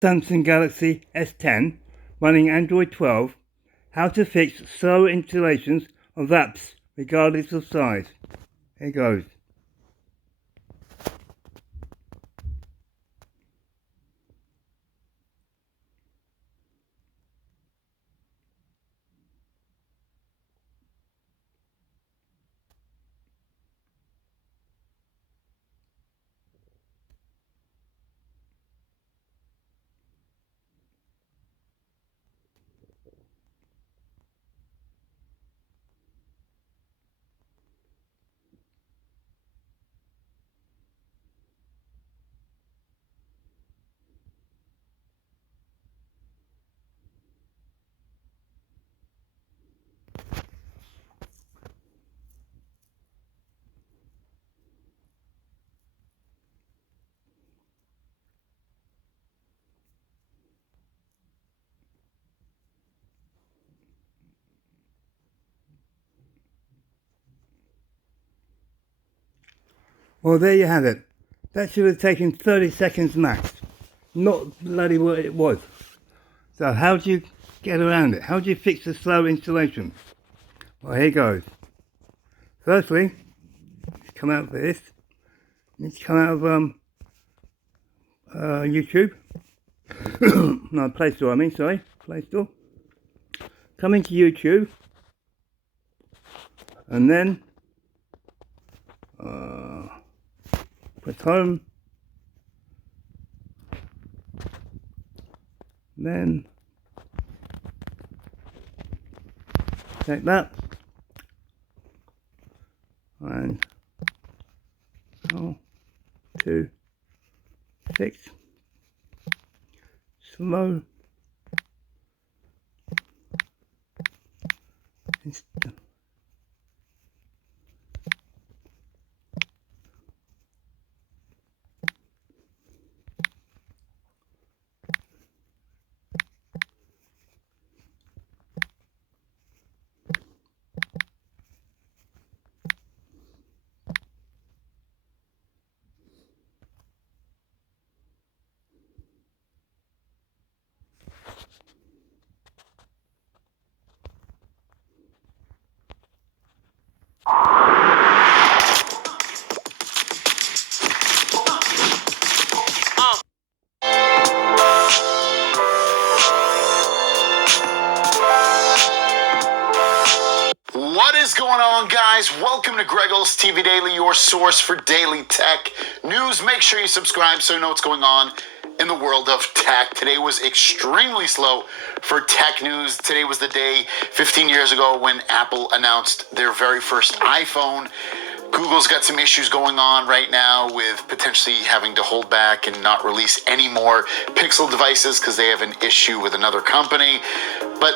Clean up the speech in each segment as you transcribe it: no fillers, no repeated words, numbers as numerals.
Samsung Galaxy S10 running Android 12, how to fix slow installations of apps regardless of size. Here goes. Well, there you have it. That should have taken 30 seconds max. Not bloody what it was. So how do you get around it? How do you fix the slow installation? Well, here goes. Firstly, come out of this. Need to come out of YouTube. No, Play Store, Play Store. Come into YouTube. And then press home. Then take that. And 2, 6. Slow. What is going on, guys? Welcome to Greggles TV Daily, your source for daily tech news. Make sure you subscribe so you know what's going on in the world of tech. Today was extremely slow for tech news. Today was the day 15 years ago when Apple announced their very first iPhone. Google's got some issues going on right now with potentially having to hold back and not release any more Pixel devices because they have an issue with another company. But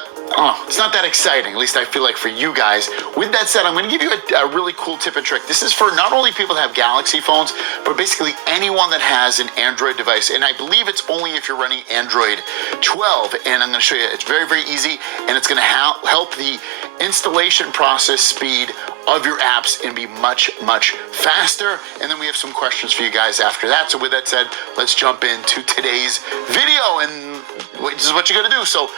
it's not that exciting, at least I feel like for you guys. With that said, I'm going to give you a really cool tip and trick. This is for not only people that have Galaxy phones, but basically anyone that has an Android device. And I believe it's only if you're running Android 12. And I'm going to show you, it's very, very easy. And it's going to help the installation process speed of your apps and be much, much faster. And then we have some questions for you guys after that. So with that said, let's jump into today's video. And this is what you're going to do. So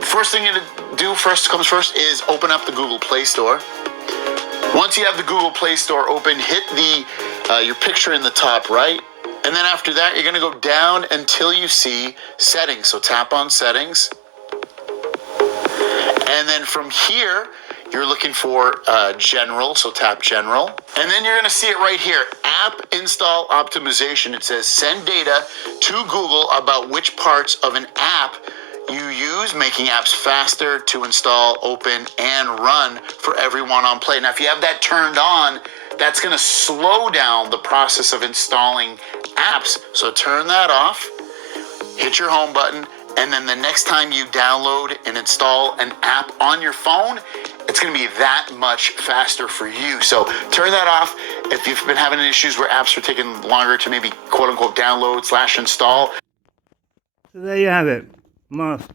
first thing you do, first comes first, is open up the Google Play Store. Once you have the Google Play Store open, hit your picture in the top right. And then after that, you're going to go down until you see Settings. So tap on Settings. And then from here, you're looking for General, so tap General. And then you're going to see it right here, App Install Optimization. It says send data to Google about which parts of an app you use, making apps faster to install, open, and run for everyone on Play. Now, if you have that turned on, that's going to slow down the process of installing apps. So turn that off, hit your home button, and then the next time you download and install an app on your phone, it's going to be that much faster for you. So turn that off. If you've been having issues where apps are taking longer to maybe quote-unquote download / install. So there you have it. Marv.